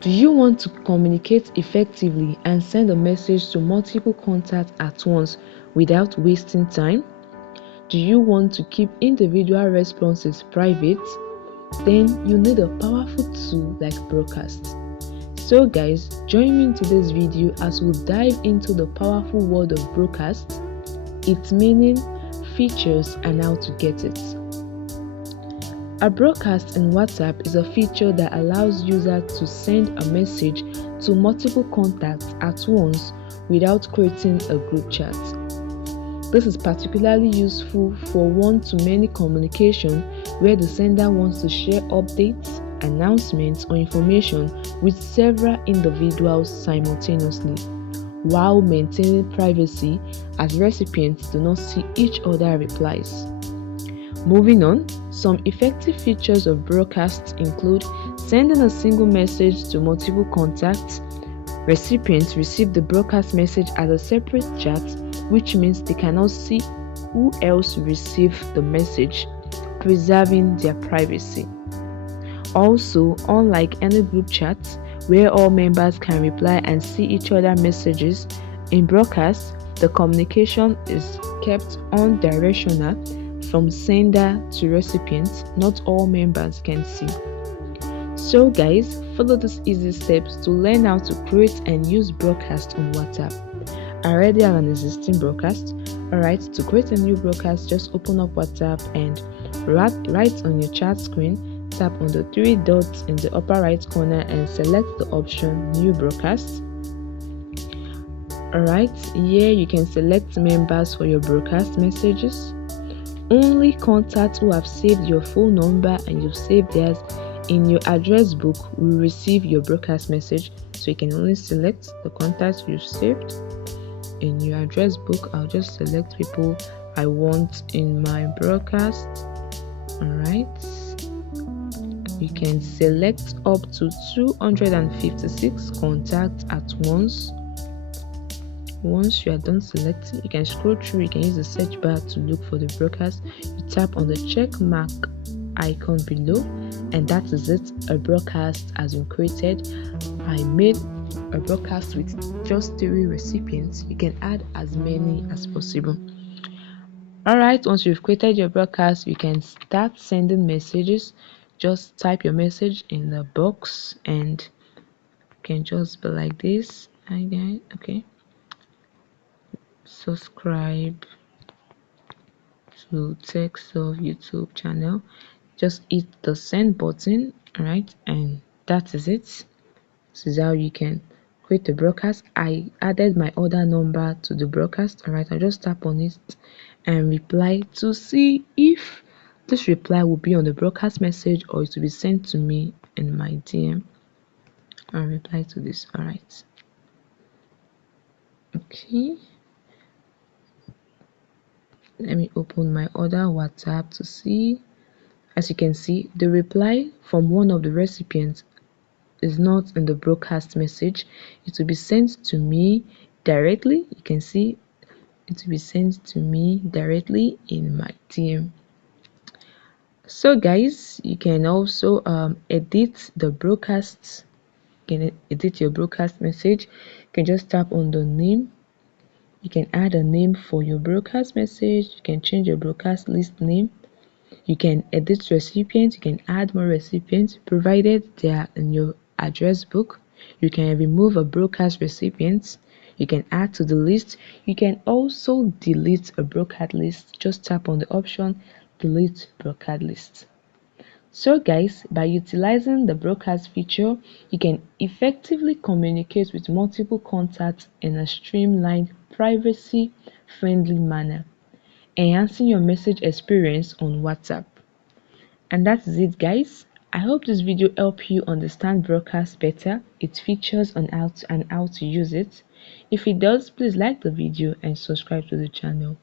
Do you want to communicate effectively and send a message to multiple contacts at once without wasting time? Do you want to keep individual responses private? Then you need a powerful tool like Broadcast. So guys, join me in today's video as we dive into the powerful world of Broadcast, its meaning, features, and how to get it. A broadcast in WhatsApp is a feature that allows users to send a message to multiple contacts at once without creating a group chat. This is particularly useful for one-to-many communication where the sender wants to share updates, announcements, or information with several individuals simultaneously, while maintaining privacy as recipients do not see each other's replies. Moving on, some effective features of broadcasts include sending a single message to multiple contacts. Recipients receive the broadcast message as a separate chat, which means they cannot see who else received the message, preserving their privacy. Also, unlike any group chat where all members can reply and see each other's messages, in broadcast, the communication is kept unidirectional from sender to recipient. Not all members can see. So guys, follow these easy steps to learn how to create and use broadcast on WhatsApp. I already have an existing broadcast. Alright, to create a new broadcast, just open up WhatsApp and right on your chat screen, tap on the three dots in the upper right corner and select the option New Broadcast. Alright, here you can select members for your broadcast messages. Only contacts who have saved your phone number and you've saved theirs in your address book will receive your broadcast message. So you can only select the contacts you've saved in your address book. I'll just select people I want in my broadcast. Alright, you can select up to 256 contacts at once. Once you are done selecting, you can scroll through. You can use the search bar to look for the broadcast. You tap on the check mark icon below, and that is it. A broadcast has been created. I made a broadcast with just 3 recipients. You can add as many as possible. Alright, once you've created your broadcast, you can start sending messages. Just type your message in the box and you can just be like this. Hi guys, okay. Subscribe to TechSolve YouTube channel. Just hit the send button, alright, and that is it. This is how you can create the broadcast. I added my order number to the broadcast. Alright, I'll just tap on it and reply to see if this reply will be on the broadcast message or it will be sent to me in my DM. I'll reply to this. Alright, okay, let me open my other WhatsApp to see. As you can see, the reply from one of the recipients is not in the broadcast message. It will be sent to me directly. You can see it will be sent to me directly in my DM. So guys, you can also edit the broadcast. You can edit your broadcast message. You can just tap on the name. You can add a name for your broadcast message. You can change your broadcast list name. You can edit recipients. You can add more recipients provided they are in your address book. You can remove a broadcast recipient. You can add to the list. You can also delete a broadcast list. Just tap on the option delete broadcast list. So guys, by utilizing the broadcast feature, you can effectively communicate with multiple contacts in a streamlined, privacy-friendly manner, enhancing your message experience on WhatsApp. And that is it guys. I hope this video helped you understand broadcast better, its features and how to use it. If it does, please like the video and subscribe to the channel.